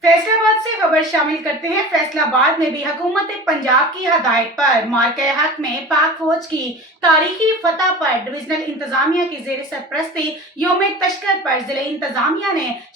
फैसलाबाद से खबर शामिल करते हैं। फैसलाबाद में भी हुकूमत पंजाब की हदायत पर मार्के हक में पाक फौज की तारीखी फतह पर डिविजनल इंतजामिया की जेर सरपरस्ती योम तशकर पर ज़िलई इंतजामिया ने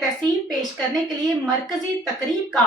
तहसीन पेश करने के लिए मरकजी तकरीब का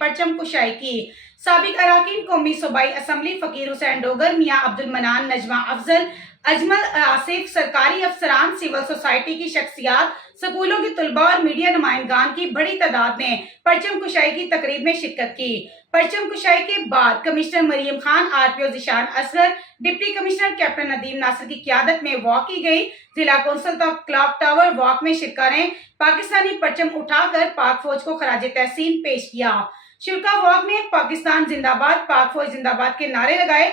परचम कुशाई की। साबिक अराकीन कौमी सूबाई असम्बली फकीर हुसैन डोगर, मियाँ अब्दुल मनान, नजमा अफजल, अजमल आसिफ, सरकारी अफसरान, सिविल सोसाइटी की शख्सियात, स्कूलों के तलबा और मीडिया नुमाइंदान की बड़ी तादाद ने परचम कुशाई की तकरीब में शिरकत की। परचम कुशाई के बाद commissioner Maryam Khan, RPO Zeeshan Asghar, deputy commissioner captain Nadeem Nasir की क़यादत में वॉक की गई। जिला कौंसिल तक क्लॉक टावर वॉक में शिरका ने पाकिस्तानी परचम उठाकर पाक फौज को खराज तहसीन पेश किया। शुरा वॉक ने पाकिस्तान जिंदाबाद, पाक फौज जिंदाबाद के नारे लगाए।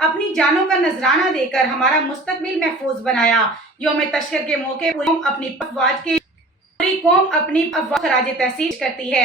अपनी जानों का नजराना देकर हमारा मुस्तकबिल महफूज बनाया। योम तशकर के मौके पर पूरी कौम अपनी अफवाह खराज तहसीन करती है।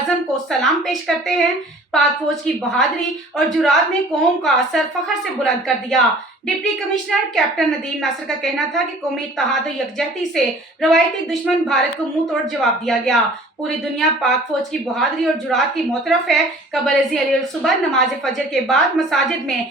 अज़म को सलाम पेश करते हैं। पाक फौज की बहादुरी और जुरात ने कौम का सर फखर से बुलंद कर दिया। डिप्टी कमिश्नर कैप्टन नदीम नासर का कहना था कि कौमी इत्तेहाद और यकजहती से रवायती दुश्मन भारत को मुंह तोड़ जवाब दिया गया। पूरी दुनिया पाक फौज की बहादुरी और जुरात की मोतरफ है। कबरजी अली सुबह नमाज फजर के बाद मसाजिद में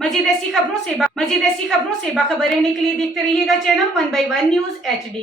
मजीद ऐसी खबरों से बाखबर रहने के लिए देखते रहिएगा चैनल 1/1 न्यूज़ HD।